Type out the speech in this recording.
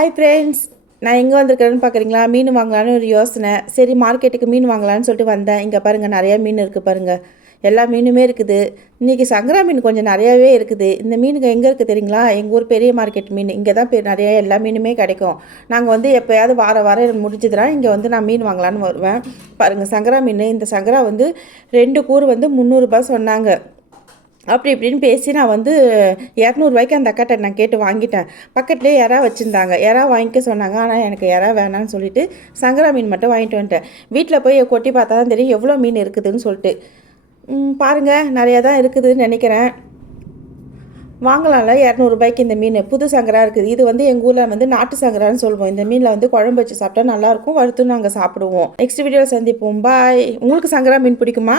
Hi friends, நான் எங்கே வந்திருக்கிறேன்னு பார்க்குறீங்களா? மீன் வாங்கலான்னு ஒரு யோசனை. சரி, மார்க்கெட்டுக்கு மீன் வாங்கலான்னு சொல்லிட்டு வந்தேன். இங்கே பாருங்கள், நிறையா மீன் இருக்குது பாருங்கள். எல்லா மீனுமே இருக்குது. இன்றைக்கி சங்கரா மீன் கொஞ்சம் நிறையாவே இருக்குது. இந்த மீனுங்க எங்கே இருக்குது தெரியுங்களா? எங்கள் ஊர் பெரிய மார்க்கெட் மீன் இங்கே தான் நிறையா எல்லா மீனுமே கிடைக்கும். நாங்கள் வந்து எப்போயாவது வாரம் முடிஞ்சதுனா இங்கே வந்து நான் மீன் வாங்கலான்னு வருவேன். பாருங்கள், சங்கரா மீன். இந்த சங்கரா வந்து 2 கூறு வந்து 300 சொன்னாங்க. அப்படி இப்படின்னு பேசி நான் வந்து 200 அந்த அக்காட்ட நான் கேட்டு வாங்கிட்டேன். பக்கத்துலேயே இறா வச்சுருந்தாங்க. இறா வாங்கிக்க சொன்னாங்க. ஆனால் எனக்கு இறா வேணான்னு சொல்லிட்டு சங்கரா மீன் மட்டும் வாங்கிட்டு வந்துட்டேன். வீட்டில் போய் கொட்டி பார்த்தா தான் தெரியும் எவ்வளோ மீன் இருக்குதுன்னு சொல்லிட்டு. பாருங்கள், நிறையா தான் இருக்குதுன்னு நினைக்கிறேன். வாங்கலாம்ல 200 இந்த மீன். புது சங்கரா இருக்குது. இது வந்து எங்கள் ஊரில் வந்து நாட்டு சங்கரான்னு சொல்லுவோம். இந்த மீனில் வந்து குழம்பு வச்சு சாப்பிட்டா நல்லாயிருக்கும். வறுத்து நாங்கள் சாப்பிடுவோம். நெக்ஸ்ட் வீடியோவில் சந்திப்போம். பாய். உங்களுக்கு சங்கரா மீன் பிடிக்குமா?